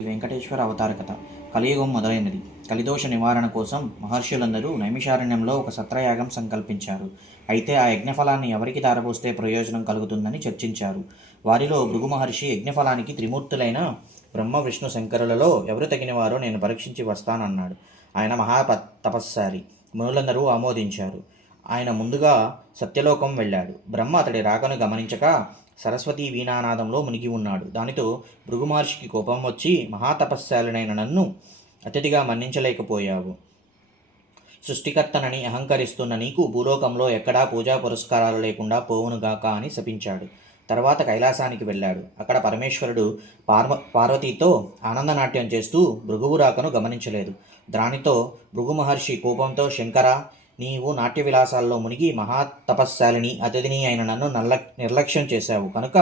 వెంకటేశ్వర అవతార కథ. కలియుగం మొదలైనది. కలిదోష నివారణ కోసం మహర్షులందరూ నైమిషారణ్యంలో ఒక సత్రయాగం సంకల్పించారు. అయితే ఆ యజ్ఞఫలాన్ని ఎవరికి ధారపోస్తే ప్రయోజనం కలుగుతుందని చర్చించారు. వారిలో భృగు మహర్షి యజ్ఞఫలానికి త్రిమూర్తులైన బ్రహ్మ విష్ణు శంకరులలో ఎవరు తగినవారో నేను పరీక్షించి వస్తానన్నాడు. ఆయన తపస్సారి. మునులందరూ ఆమోదించారు. ఆయన ముందుగా సత్యలోకం వెళ్ళాడు. బ్రహ్మ అతడి రాకను గమనించక సరస్వతి వీణానాదంలో మునిగి ఉన్నాడు. దానితో భృగు మహర్షికి కోపం వచ్చి, మహాతపస్శాలినైన నన్ను అతిథిగా మన్నించలేకపోయావు. సృష్టికర్తనని అహంకరిస్తున్న నీకు భూలోకంలో ఎక్కడా పూజా పురస్కారాలు లేకుండా పోవునుగాక అని శపించాడు. తర్వాత కైలాసానికి వెళ్ళాడు. అక్కడ పరమేశ్వరుడు పార్వతీతో ఆనందనాట్యం చేస్తూ భృగువు రాకను గమనించలేదు. దానితో భృగు మహర్షి కోపంతో, శంకర, నీవు నాట్య విలాసాల్లో మునిగి మహాతపస్శాలిని అతిథిని అయిన నన్ను నిర్లక్ష్యం చేశావు కనుక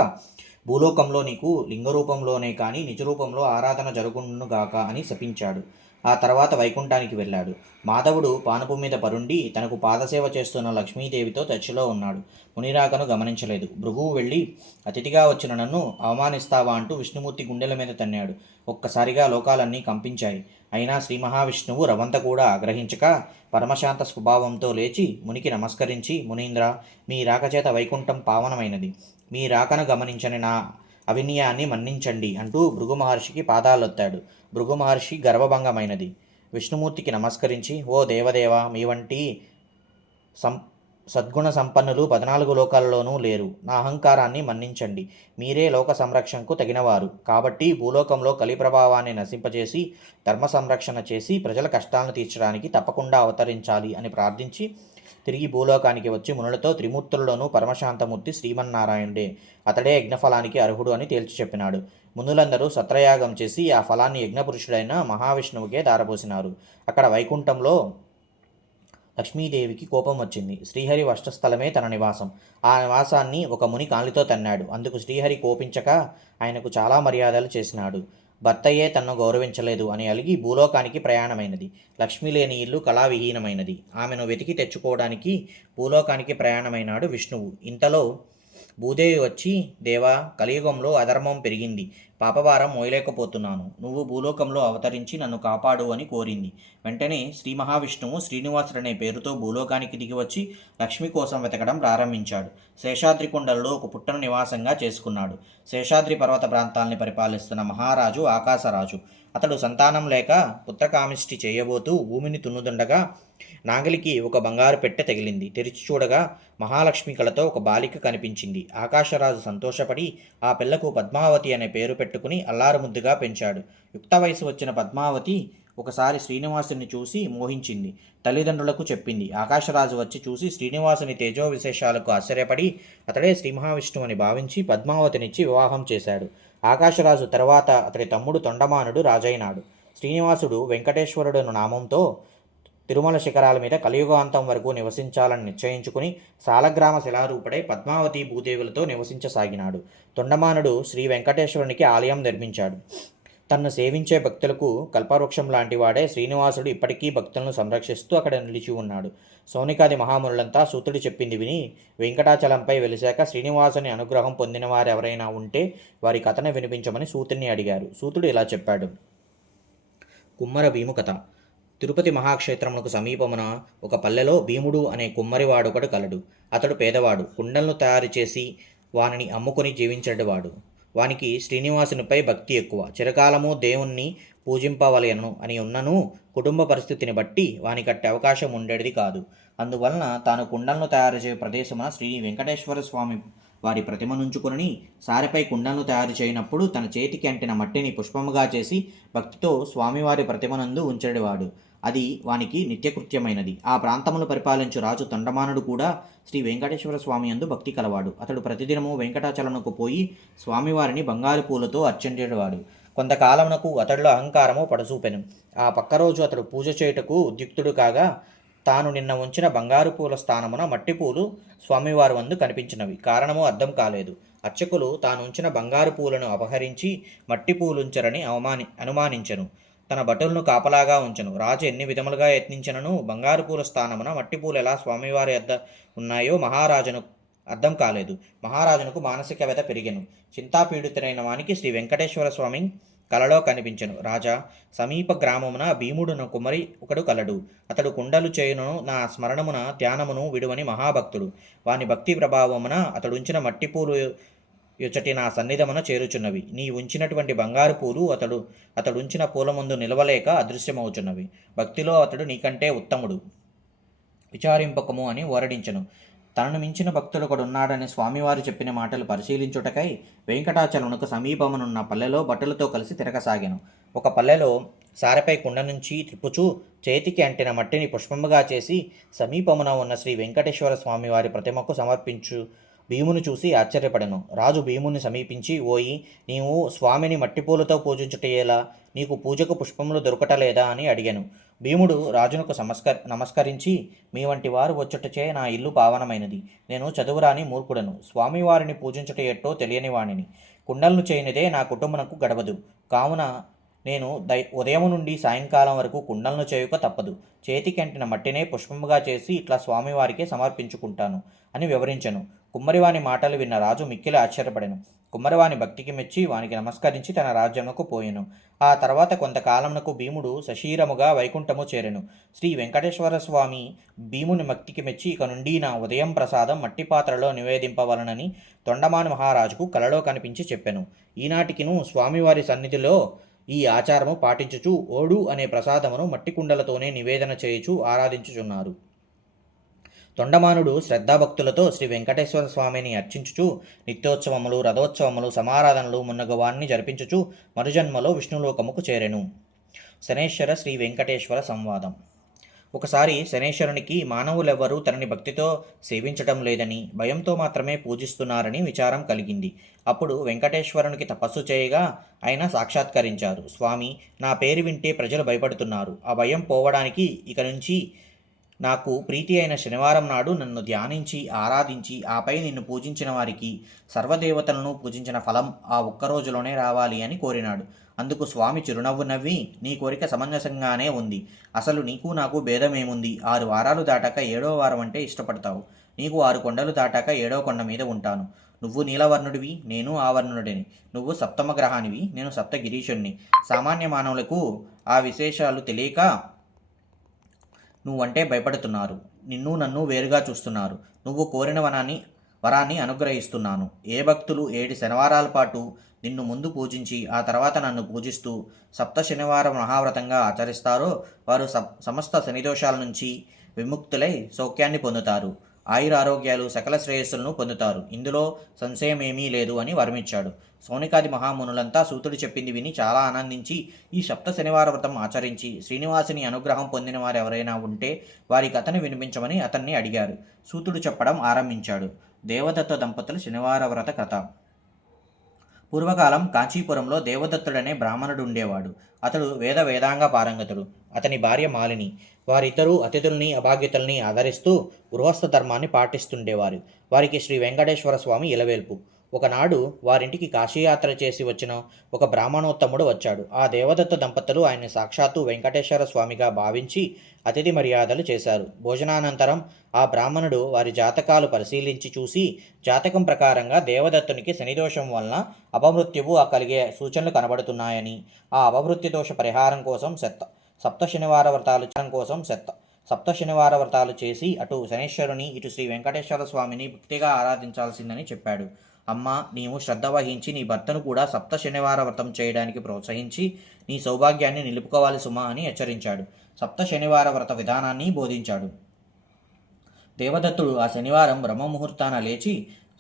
భూలోకంలో నీకు లింగరూపంలోనే కానీ నిజరూపంలో ఆరాధన జరుగునుగాక అని శపించాడు. ఆ తర్వాత వైకుంఠానికి వెళ్ళాడు. మాధవుడు పానుపు మీద పరుండి తనకు పాదసేవ చేస్తున్న లక్ష్మీదేవితో చర్చలో ఉన్నాడు. మునిరాకను గమనించలేదు. భృగువు వెళ్ళి, అతిథిగా వచ్చిన నన్ను అవమానిస్తావా అంటూ విష్ణుమూర్తి గుండెల మీద తన్నాడు. ఒక్కసారిగా లోకాలన్నీ కంపించాయి. అయినా శ్రీ మహావిష్ణువు రవంత కూడా ఆగ్రహించక పరమశాంత స్వభావంతో లేచి మునికి నమస్కరించి, మునీంద్ర, మీ రాకచేత వైకుంఠం పావనమైనది. మీ రాకను గమనించని నా అవినయాన్ని మన్నించండి అంటూ భృగు మహర్షికి పాదాలొత్తాడు. భృగు మహర్షి గర్వభంగమైనది. విష్ణుమూర్తికి నమస్కరించి, ఓ దేవదేవ, మీ వంటి సద్గుణ సంపన్నులు 14 లోకాలలోనూ లేరు. నా అహంకారాన్ని మన్నించండి. మీరే లోక సంరక్షణకు తగినవారు. కాబట్టి భూలోకంలో కలి ప్రభావాన్ని నశింపజేసి ధర్మ సంరక్షణ చేసి ప్రజల కష్టాలను తీర్చడానికి తప్పకుండా అవతరించాలి అని ప్రార్థించి తిరిగి భూలోకానికి వచ్చి మునులతో త్రిమూర్తుల్లోనూ పరమశాంతమూర్తి శ్రీమన్నారాయణుడే, అతడే యజ్ఞఫలానికి అర్హుడు అని తేల్చి చెప్పినాడు. మునులందరూ సత్రయాగం చేసి ఆ ఫలాన్ని యజ్ఞపురుషుడైన మహావిష్ణువుకే దారపోసినారు. అక్కడ వైకుంఠంలో లక్ష్మీదేవికి కోపం వచ్చింది. శ్రీహరి వక్షస్థలమే తన నివాసం. ఆ నివాసాన్ని ఒక ముని కాలితో తన్నాడు. అందుకు శ్రీహరి కోపించక ఆయనకు చాలా మర్యాదలు చేసినాడు. భర్తయే తన్ను గౌరవించలేదు అని అలిగి భూలోకానికి ప్రయాణమైనది. లక్ష్మి లేని ఇల్లు కళావిహీనమైనది. ఆమెను వెతికి తెచ్చుకోవడానికి భూలోకానికి ప్రయాణమైనాడు విష్ణువు. ఇంతలో భూదేవి వచ్చి, దేవా, కలియుగంలో అధర్మం పెరిగింది. పాపభారం మోయలేకపోతున్నాను. నువ్వు భూలోకంలో అవతరించి నన్ను కాపాడు అని కోరింది. వెంటనే శ్రీ మహావిష్ణువు శ్రీనివాసుడనే పేరుతో భూలోకానికి దిగివచ్చి లక్ష్మి కోసం వెతకడం ప్రారంభించాడు. శేషాద్రి కొండల్లో ఒక పుట్టను నివాసంగా చేసుకున్నాడు. శేషాద్రి పర్వత ప్రాంతాల్ని పరిపాలిస్తున్న మహారాజు ఆకాశరాజు. అతడు సంతానం లేక పుత్రకామిష్టి చేయబోతూ భూమిని తున్నుదుండగా నాగలికి ఒక బంగారు పెట్టె తగిలింది. తెరిచి చూడగా మహాలక్ష్మి కళతో ఒక బాలిక కనిపించింది. ఆకాశరాజు సంతోషపడి ఆ పిల్లకు పద్మావతి అనే పేరు పెట్టుకుని అల్లారుముద్దుగా పెంచాడు. యుక్త వయసు వచ్చిన పద్మావతి ఒకసారి శ్రీనివాసుని చూసి మోహించింది. తల్లిదండ్రులకు చెప్పింది. ఆకాశరాజు వచ్చి చూసి శ్రీనివాసుని తేజో విశేషాలకు ఆశ్చర్యపడి అతడే శ్రీ మహావిష్ణువు అని భావించి పద్మావతినిచ్చి వివాహం చేశాడు. ఆకాశరాజు తర్వాత అతడి తమ్ముడు తొండమానుడు రాజైనాడు. శ్రీనివాసుడు వెంకటేశ్వరుడు నామంతో తిరుమల శిఖరాల మీద కలియుగాంతం వరకు నివసించాలని నిశ్చయించుకుని సాలగ్రామ శిలారూపుడై పద్మావతి భూదేవులతో నివసించసాగినాడు. తొండమానుడు శ్రీ వెంకటేశ్వరునికి ఆలయం నిర్మించాడు. తన్ను సేవించే భక్తులకు కల్పవృక్షం లాంటివాడే శ్రీనివాసుడు ఇప్పటికీ భక్తులను సంరక్షిస్తూ అక్కడ నిలిచి ఉన్నాడు. సౌనికాది మహామునులంతా సూతుడు చెప్పింది విని వెంకటాచలంపై వెలిశాక శ్రీనివాసుని అనుగ్రహం పొందిన వారు ఎవరైనా ఉంటే వారి కథను వినిపించమని సూతుడిని అడిగారు. సూతుడు ఇలా చెప్పాడు. కుమ్మర భీము కథ. తిరుపతి మహాక్షేత్రమునకు సమీపమున ఒక పల్లెలో భీముడు అనే కుమ్మరివాడొకడు కలడు. అతడు పేదవాడు. కుండలను తయారు చేసి వానిని అమ్ముకొని జీవించేవాడు. వానికి శ్రీనివాసునిపై భక్తి ఎక్కువ. చిరకాలము దేవుణ్ణి పూజింపవలయను అని ఉన్నను కుటుంబ పరిస్థితిని బట్టి వానికట్టే అవకాశం ఉండేది కాదు. అందువలన తాను కుండలను తయారు చేయ ప్రదేశమున శ్రీ వెంకటేశ్వర స్వామి వారి ప్రతిమనుంచుకొని సారెపై కుండలను తయారు చేయనప్పుడు తన చేతికి అంటిన మట్టిని పుష్పముగా చేసి భక్తితో స్వామివారి ప్రతిమనందు ఉంచెడివాడు. అది వానికి నిత్యకృత్యమైనది. ఆ ప్రాంతమును పరిపాలించు రాజు తొండమానుడు కూడా శ్రీ వెంకటేశ్వర స్వామి యందు భక్తి కలవాడు. అతడు ప్రతిదినము వెంకటాచలమునకు పోయి స్వామివారిని బంగారు పూలతో అర్చించేవాడు. కొంతకాలమునకు అతడిలో అహంకారము పడసూపెను. ఆ పక్క రోజు అతడు పూజ చేయుటకు ఉద్యుక్తుడు కాగా తాను నిన్న ఉంచిన బంగారు పూల స్థానమున మట్టిపూలు స్వామివారి వందు కనిపించినవి. కారణము అర్థం కాలేదు. అర్చకులు తాను ఉంచిన బంగారు పూలను అపహరించి మట్టి పూలుంచరని అనుమానించెను. తన భటులను కాపలాగా ఉంచెను. రాజు ఎన్ని విధములుగా యత్నించినను బంగారు పూల స్థానమున మట్టిపూలు ఎలా స్వామివారి వద్ద ఉన్నాయో మహారాజును అర్థం కాలేదు. మహారాజునకు మానసిక వ్యత పెరిగెను. చింతాపీడితుడైన వానికి శ్రీ వెంకటేశ్వర స్వామి కలలో కనిపించెను. రాజా, సమీప గ్రామమున భీముడును కుమరి ఒకడు కలడు. అతడు కుండలు చేయును నా స్మరణమున ధ్యానమును విడువని మహాభక్తుడు. వాని భక్తి ప్రభావమున అతడుంచిన మట్టి పూలు యొచ్చటి నా సన్నిధమున చేరుచున్నవి. నీ ఉంచినటువంటి బంగారు పూలు అతడుంచిన పూల ముందు నిలవలేక అదృశ్యమవుచున్నవి. భక్తిలో అతడు నీకంటే ఉత్తముడు, విచారింపకము అని ఓరడించెను. తనను మించిన భక్తుడొకడున్నాడని స్వామివారు చెప్పిన మాటలు పరిశీలించుటకై వెంకటాచలమునకు సమీపమునున్న పల్లెలో భటులతో కలిసి తిరగసాగాను. ఒక పల్లెలో సారెపై కుండ నుంచి త్రిప్పుచూ చేతికి అంటిన మట్టిని పుష్పముగా చేసి సమీపమున ఉన్న శ్రీ వెంకటేశ్వర స్వామివారి ప్రతిమకు సమర్పించు భీముని చూసి ఆశ్చర్యపడెను. రాజు భీముని సమీపించి, ఓయి, నీవు స్వామిని మట్టిపూలతో పూజించుటయేలా? నీకు పూజకు పుష్పములు దొరకటలేదా అని అడిగాను. భీముడు రాజునకు నమస్కరించి, మీ వంటి వారు వచ్చుటచే నా ఇల్లు పావనమైనది. నేను చదువురాని మూర్ఖుడను. స్వామివారిని పూజించుట ఎట్టో తెలియని వాణిని. కుండలను చేయనిదే నా కుటుంబనకు గడవదు. కావున నేను ఉదయం నుండి సాయంకాలం వరకు కుండలను చేయుక తప్పదు. చేతికంటిన మట్టినే పుష్పముగా చేసి ఇట్లా స్వామివారికే సమర్పించుకుంటాను అని వివరించెను. కుమ్మరివాని మాటలు విన్న రాజు మిక్కిలి ఆశ్చర్యపడెను. కుమ్మరివాని భక్తికి మెచ్చి వానికి నమస్కరించి తన రాజ్యమునకు పోయెను. ఆ తర్వాత కొంతకాలమునకు భీముడు సశీరముగా వైకుంఠము చేరెను. శ్రీ వెంకటేశ్వర స్వామి భీముని భక్తికి మెచ్చి, ఇక నుండి నా ఉదయం ప్రసాదం మట్టి పాత్రలో నివేదింపవలనని తొండమాని మహారాజుకు కలలో కనిపించి చెప్పెను. ఈనాటికిను స్వామివారి సన్నిధిలో ఈ ఆచారము పాటించుచు ఓడు అనే ప్రసాదమును మట్టి కుండలతోనే నివేదన చేయుచు ఆరాధించుచున్నారు. తొండమానుడు శ్రద్ధాభక్తులతో శ్రీ వెంకటేశ్వర స్వామిని అర్చించుచు నిత్యోత్సవములు, రథోత్సవములు, సమారాధనలు మున్నగవాన్ని జరిపించుచు మరుజన్మలో విష్ణులోకముకు చేరెను. శనేశ్వర శ్రీ వెంకటేశ్వర సంవాదం. ఒకసారి శనేశ్వరునికి మానవులెవ్వరూ తనని భక్తితో సేవించటం లేదని, భయంతో మాత్రమే పూజిస్తున్నారని విచారం కలిగింది. అప్పుడు వెంకటేశ్వరునికి తపస్సు చేయగా ఆయన సాక్షాత్కరించారు. స్వామి, నా పేరు వింటే ప్రజలు భయపడుతున్నారు. ఆ భయం పోవడానికి ఇక నుంచి నాకు ప్రీతి అయిన శనివారం నాడు నన్ను ధ్యానించి ఆరాధించి ఆపై నిన్ను పూజించిన వారికి సర్వదేవతలను పూజించిన ఫలం ఆ ఒక్కరోజులోనే రావాలి అని కోరినాడు. అందుకు స్వామి చిరునవ్వు నవ్వి, నీ కోరిక సమంజసంగానే ఉంది. అసలు నీకు నాకు భేదమేముంది? 6 వారాలు దాటాక 7వ వారం అంటే ఇష్టపడతావు. నీకు 6 కొండలు దాటాక 7వ కొండ మీద ఉంటాను. నువ్వు నీలవర్ణుడివి, నేను ఆవర్ణుడిని. నువ్వు సప్తమ గ్రహానివి, నేను సప్తగిరీషుణ్ణి. సామాన్య మానవులకు ఆ విశేషాలు తెలియక నువ్వంటే భయపడుతున్నారు. నిన్ను నన్ను వేరుగా చూస్తున్నారు. నువ్వు కోరిన వరాన్ని అనుగ్రహిస్తున్నాను. ఏ భక్తులు 7 శనివారాల పాటు నిన్ను ముందు పూజించి ఆ తర్వాత నన్ను పూజిస్తూ సప్త శనివారం మహావ్రతంగా ఆచరిస్తారో వారు సమస్త శనిదోషాల నుంచి విముక్తులై సౌఖ్యాన్ని పొందుతారు. ఆయురారోగ్యాలు సకల శ్రేయస్సులను పొందుతారు. ఇందులో సంశయమేమీ లేదు అని వరమిచ్చాడు. సౌనికాది మహామునులంతా సూతుడు చెప్పింది విని చాలా ఆనందించి ఈ సప్త శనివార వ్రతం ఆచరించి శ్రీనివాసుని అనుగ్రహం పొందిన వారు ఎవరైనా ఉంటే వారి కథను వినిపించమని అతన్ని అడిగారు. సూతుడు చెప్పడం ఆరంభించాడు. దేవదత్త దంపతుల శనివార వ్రత కథ. పూర్వకాలం కాంచీపురంలో దేవదత్తుడనే బ్రాహ్మణుడు ఉండేవాడు. అతడు వేదాంగ పారంగతుడు. అతని భార్య మాలిని. వారిద్దరూ అతిథుల్ని అభాగ్యతల్ని ఆదరిస్తూ గృహస్థ ధర్మాన్ని పాటిస్తుండేవారు. వారికి శ్రీ వెంకటేశ్వర స్వామి ఇలవేల్పు. ఒకనాడు వారింటికి కాశీయాత్ర చేసి వచ్చిన ఒక బ్రాహ్మణోత్తముడు వచ్చాడు. ఆ దేవదత్త దంపతులు ఆయన్ని సాక్షాత్తు వెంకటేశ్వర స్వామిగా భావించి అతిథి మర్యాదలు చేశారు. భోజనానంతరం ఆ బ్రాహ్మణుడు వారి జాతకాలు పరిశీలించి చూసి జాతకం ప్రకారంగా దేవదత్తునికి శనిదోషం వలన అపమృత్యువు కలిగే సూచనలు కనబడుతున్నాయని, ఆ అపమృత్యు దోష పరిహారం కోసం సప్త శనివార వ్రతాలు చేసి అటు శనీశ్వరుని ఇటు శ్రీ వెంకటేశ్వర స్వామిని భక్తిగా ఆరాధించాల్సిందని చెప్పాడు. అమ్మ, నీవు శ్రద్ధ వహించి నీ భర్తను కూడా సప్త శనివార వ్రతం చేయడానికి ప్రోత్సహించి నీ సౌభాగ్యాన్ని నిలుపుకోవాలి సుమా అని హెచ్చరించాడు. సప్త శనివార వ్రత విధానాన్ని బోధించాడు. దేవదత్తుడు ఆ శనివారం బ్రహ్మముహూర్తాన లేచి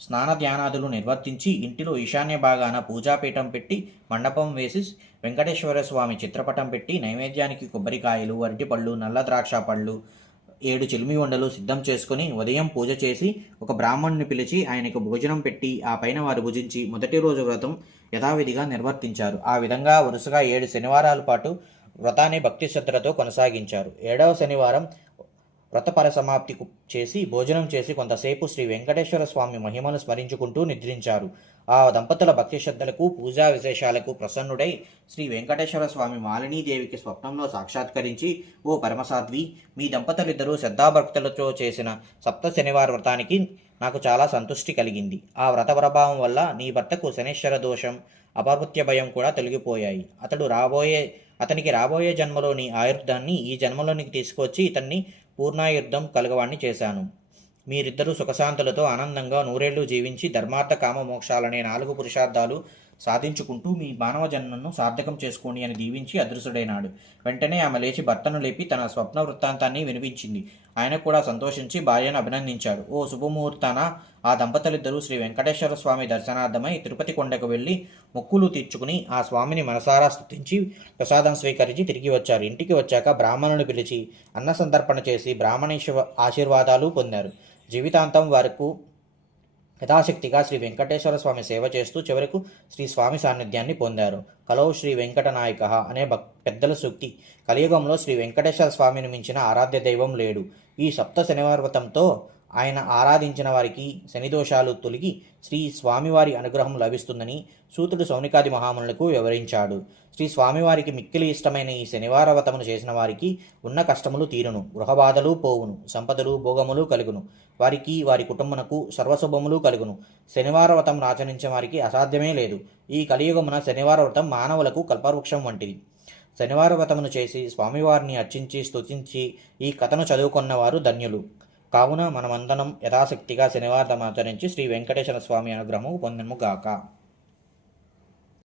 స్నానధ్యానాదులు నిర్వర్తించి ఇంటిలో ఈశాన్య భాగాన పూజాపీఠం పెట్టి మండపం వేసి వెంకటేశ్వర స్వామి చిత్రపటం పెట్టి నైవేద్యానికి కొబ్బరికాయలు, అరటిపళ్ళు, నల్ల ద్రాక్ష పళ్ళు, 7 చిలిమి వండలు సిద్ధం చేసుకుని ఉదయం పూజ చేసి ఒక బ్రాహ్మణుని పిలిచి ఆయనకు భోజనం పెట్టి ఆ పైన వారు భుజించి మొదటి రోజు వ్రతం యథావిధిగా నిర్వర్తించారు. ఆ విధంగా వరుసగా 7 శనివారాల పాటు వ్రతాన్ని భక్తి శ్రద్ధలతో కొనసాగించారు. 7వ శనివారం వ్రతపర సమాప్తి చేసి భోజనం చేసి కొంతసేపు శ్రీ వెంకటేశ్వర స్వామి మహిమను స్మరించుకుంటూ నిద్రించారు. ఆ దంపతుల భక్తి శ్రద్ధలకు పూజా విశేషాలకు ప్రసన్నుడై శ్రీ వెంకటేశ్వర స్వామి మాలినీదేవికి స్వప్నంలో సాక్షాత్కరించి, ఓ పరమసాధ్వి, మీ దంపతులిద్దరూ శ్రద్ధాభక్తులతో చేసిన సప్త శనివార వ్రతానికి నాకు చాలా సంతృష్టి కలిగింది. ఆ వ్రత ప్రభావం వల్ల నీ భర్తకు శనేశ్వర దోషం అపమృత్య భయం కూడా తొలగిపోయాయి. అతనికి రాబోయే జన్మలోని ఆయుర్ధాన్ని ఈ జన్మలోనికి తీసుకొచ్చి ఇతన్ని పూర్ణాయుర్ధం కలగవాణ్ణి చేశాను. మీరిద్దరూ సుఖశాంతులతో ఆనందంగా నూరేళ్లు జీవించి ధర్మార్థ కామ మోక్షాలనే 4 పురుషార్థాలు సాధించుకుంటూ మీ మానవ జన్మను సార్థకం చేసుకోండి అని దీవించి అదృశ్యుడైనాడు. వెంటనే ఆమె లేచి భర్తను లేపి తన స్వప్న వృత్తాంతాన్ని వినిపించింది. ఆయన కూడా సంతోషించి భార్యను అభినందించాడు. ఓ శుభముహూర్తాన ఆ దంపతులిద్దరూ శ్రీ వెంకటేశ్వర స్వామి దర్శనార్థమై తిరుపతి కొండకు వెళ్ళి మొక్కులు తీర్చుకుని ఆ స్వామిని మనసారా స్తుతించి ప్రసాదం స్వీకరించి తిరిగి వచ్చారు. ఇంటికి వచ్చాక బ్రాహ్మణుని పిలిచి అన్న సంతర్పణ చేసి బ్రాహ్మణేశ్వర ఆశీర్వాదాలు పొందారు. జీవితాంతం వరకు యథాశక్తిగా శ్రీ వెంకటేశ్వర స్వామి సేవ చేస్తూ చివరకు శ్రీ స్వామి సాన్నిధ్యాన్ని పొందారు. కలో శ్రీ వెంకటనాయక అనే పెద్దల సూక్తి. కలియుగంలో శ్రీ వెంకటేశ్వర స్వామిని మించిన ఆరాధ్య దైవం లేడు. ఈ సప్త శనివార వ్రతంతో ఆయన ఆరాధించిన వారికి శనిదోషాలు తొలగి శ్రీ స్వామివారి అనుగ్రహం లభిస్తుందని సూతుడు సౌనికాది మహామునులకు వివరించాడు. శ్రీ స్వామివారికి మిక్కిలి ఇష్టమైన ఈ శనివార వ్రతమును చేసిన వారికి ఉన్న కష్టములు తీరును, గృహబాధలు పోవును, సంపదలు భోగములు కలుగును, వారికి వారి కుటుంబమునకు సర్వశుభములు కలుగును. శనివార వ్రతం ఆచరించే వారికి అసాధ్యమే లేదు. ఈ కలియుగమున శనివార వ్రతం మానవులకు కల్పవృక్షం వంటిది. శనివార వ్రతమును చేసి స్వామివారిని అర్చించి స్తుతించి ఈ కథను చదువుకున్నవారు ధన్యులు. కావున మనమందరం యథాశక్తిగా శనివారం ఆచరించి శ్రీ వెంకటేశ్వర స్వామి అనుగ్రహము పొందముగాక.